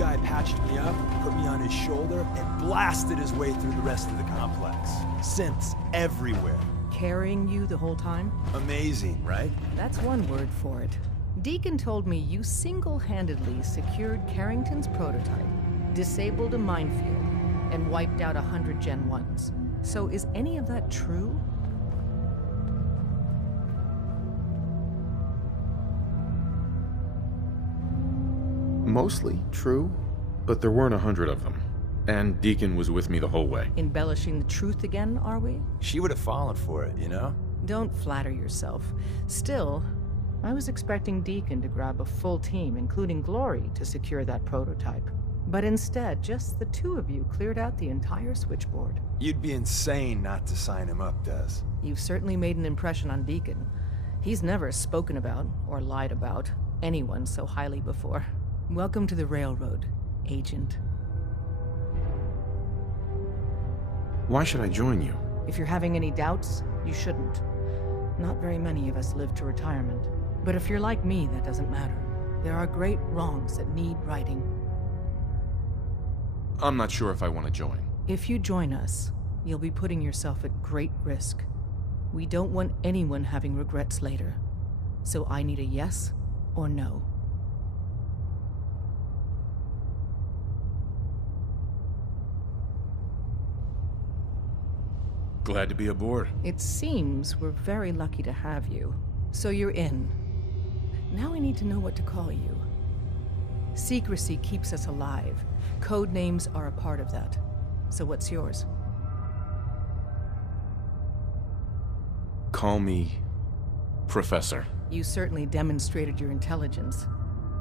guy patched me up, put me on his shoulder, and blasted his way through the rest of the complex. Synths everywhere. Carrying you the whole time? Amazing, right? That's one word for it. Deacon told me you single-handedly secured Carrington's prototype, disabled a minefield, and wiped out 100 Gen 1s. So is any of that true? Mostly true, but there weren't 100 of them. And Deacon was with me the whole way. Embellishing the truth again, are we? She would have fallen for it, you know? Don't flatter yourself. Still, I was expecting Deacon to grab a full team, including Glory, to secure that prototype. But instead, just the two of you cleared out the entire switchboard. You'd be insane not to sign him up, Des. You've certainly made an impression on Deacon. He's never spoken about, or lied about, anyone so highly before. Welcome to the Railroad, Agent. Why should I join you? If you're having any doubts, you shouldn't. Not very many of us live to retirement. But if you're like me, that doesn't matter. There are great wrongs that need righting. I'm not sure if I want to join. If you join us, you'll be putting yourself at great risk. We don't want anyone having regrets later. So I need a yes or no. Glad to be aboard. It seems we're very lucky to have you. So you're in. Now I need to know what to call you. Secrecy keeps us alive. Code names are a part of that. So what's yours? Call me Professor. You certainly demonstrated your intelligence.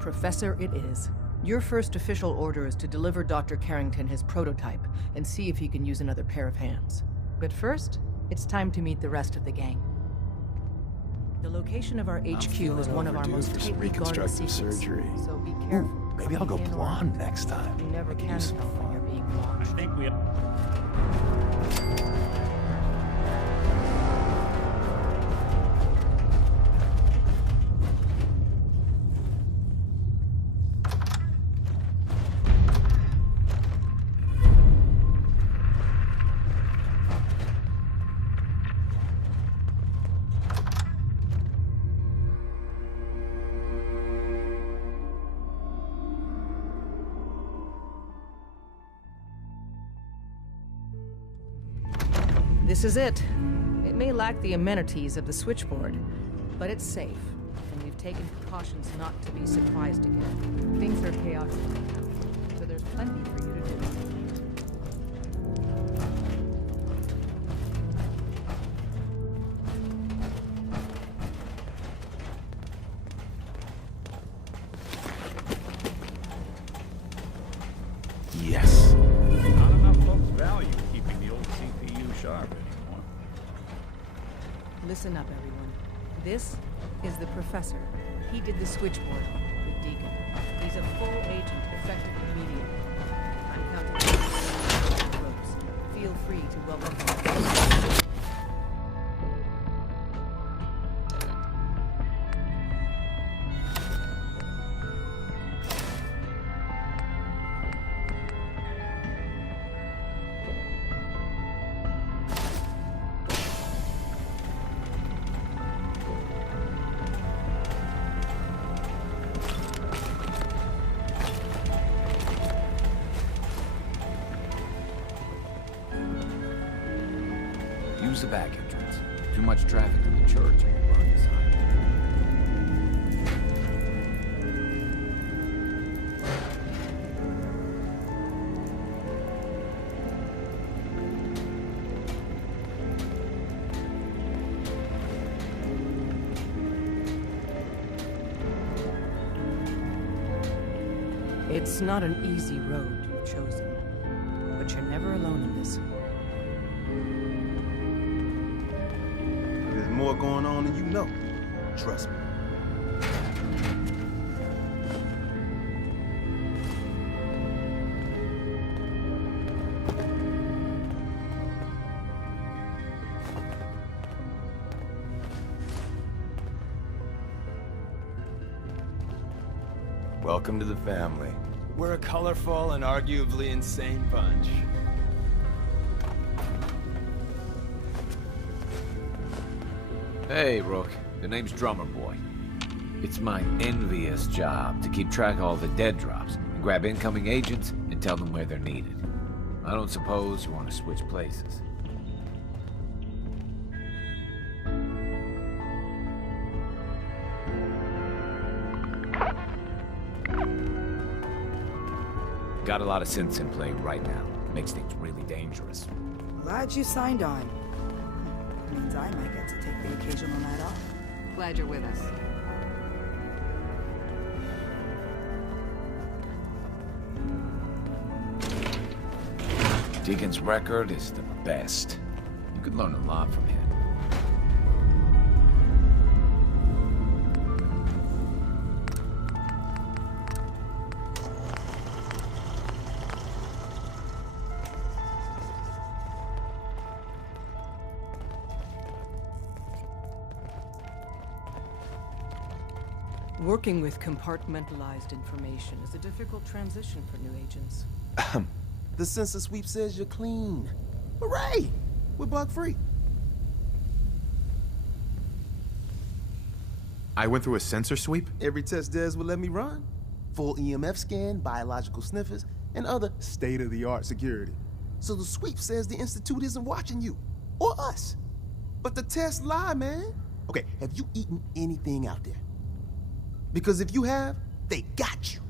Professor it is. Your first official order is to deliver Dr. Carrington his prototype and see if he can use another pair of hands. But first, it's time to meet the rest of the gang. The location of our HQ is one of our most tightly guarded secrets, surgery. so be careful. Maybe I'll go In or blonde out. next time. You never I could can use tell some when fun. you're being watched. I think we... This is it. It may lack the amenities of the switchboard, but it's safe, and we've taken precautions not to be surprised again. Things are chaotic, so there's plenty for you to do. Yes. Not enough folks value keeping the old CPU sharp anymore. Listen up, everyone. This is the Professor. He did the switchboard with Deacon. He's a full agent, effective immediately. I'm counting on you. Ropes. Feel free to welcome him. Use the back entrance. Too much traffic in the church on the wrong side. It's not an easy road you've chosen, but you're never alone in this. There's more going on than you know. Trust me. Welcome to the family. We're a colorful and arguably insane bunch. Hey, Rook. The name's Drummer Boy. It's my envious job to keep track of all the dead drops and grab incoming agents and tell them where they're needed. I don't suppose you want to switch places. Got a lot of synths in play right now. Makes things really dangerous. Glad you signed on. Means I might get to take the occasional night off. Glad you're with us. Deacon's record is the best. You could learn a lot from him. Working with compartmentalized information is a difficult transition for new agents. The sensor sweep says you're clean. Hooray! We're bug-free. I went through a sensor sweep? Every test Des would let me run. Full EMF scan, biological sniffers, and other state-of-the-art security. So the sweep says the Institute isn't watching you. Or us. But the tests lie, man. Okay, have you eaten anything out there? Because if you have, they got you.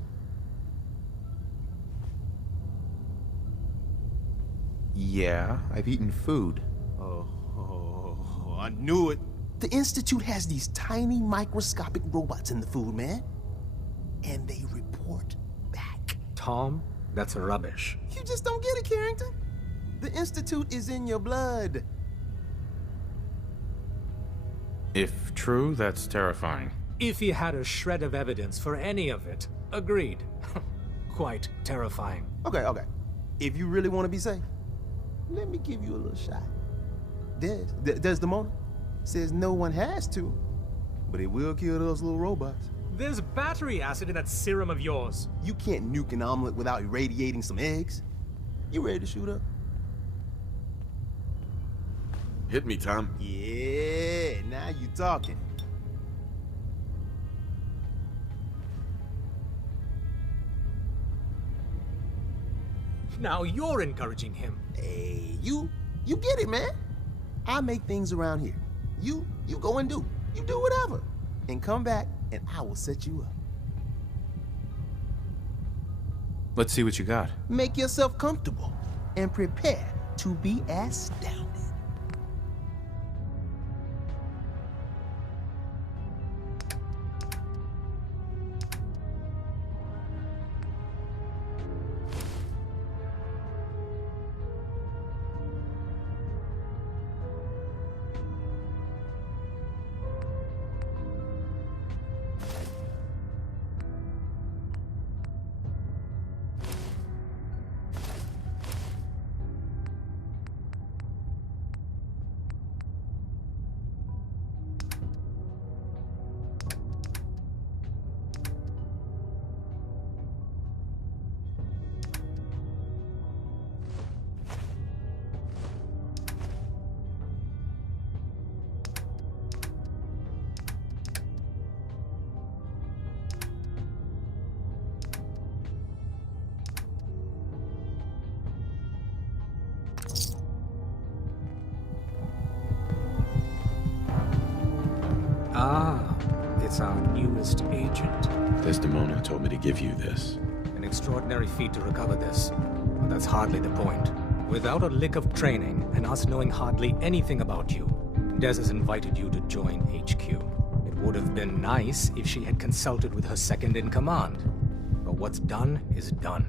Yeah, I've eaten food. I knew it. The Institute has these tiny microscopic robots in the food, man. And they report back. Tom, that's rubbish. You just don't get it, Carrington. The Institute is in your blood. If true, that's terrifying. If he had a shred of evidence for any of it, agreed. Quite terrifying. Okay. If you really want to be safe, let me give you a little shot. Desdemona says no one has to, but it will kill those little robots. There's battery acid in that serum of yours. You can't nuke an omelet without irradiating some eggs. You ready to shoot up? Hit me, Tom. Yeah, now you talking. Now you're encouraging him. Hey, you get it, man. I make things around here. You go and do. You do whatever. And come back, and I will set you up. Let's see what you got. Make yourself comfortable, and prepare to be astounded. Ah, it's our newest agent. Desdemona told me to give you this. An extraordinary feat to recover this, but that's hardly the point. Without a lick of training, and us knowing hardly anything about you, Des has invited you to join HQ. It would have been nice if she had consulted with her second-in-command. But what's done is done.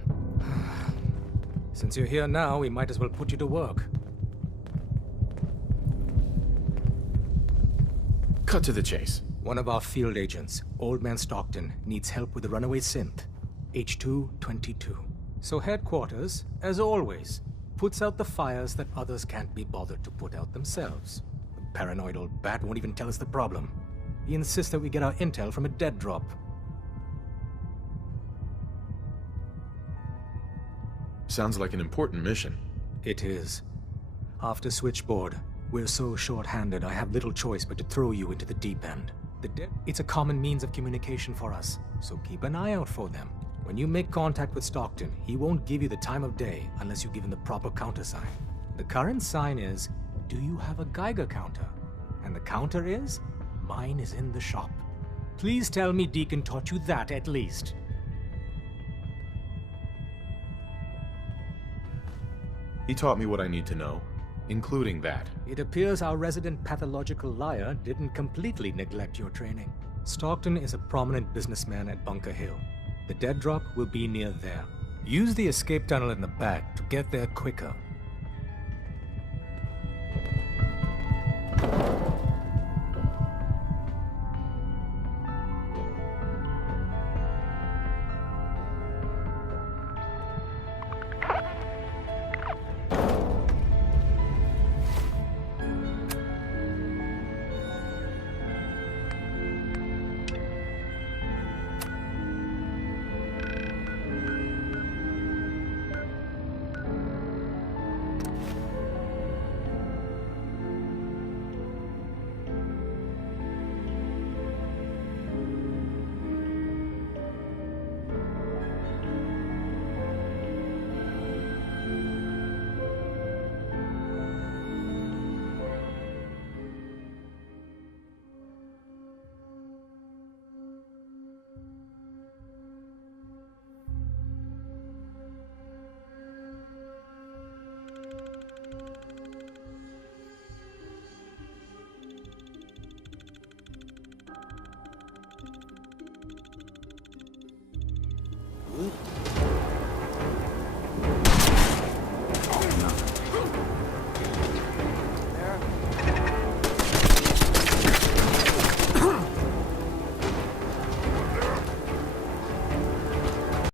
Since you're here now, we might as well put you to work. Cut to the chase. One of our field agents, Old Man Stockton, needs help with the runaway synth, H222. So headquarters, as always, puts out the fires that others can't be bothered to put out themselves. The paranoid old bat won't even tell us the problem. He insists that we get our intel from a dead drop. Sounds like an important mission. It is. After Switchboard, we're so short-handed I have little choice but to throw you into the deep end. It's a common means of communication for us, so keep an eye out for them. When you make contact with Stockton, he won't give you the time of day unless you give him the proper countersign. The current sign is, do you have a Geiger counter? And the counter is, mine is in the shop. Please tell me Deacon taught you that at least. He taught me what I need to know, including that. It appears our resident pathological liar didn't completely neglect your training. Stockton is a prominent businessman at Bunker Hill. The dead drop will be near there. Use the escape tunnel in the back to get there quicker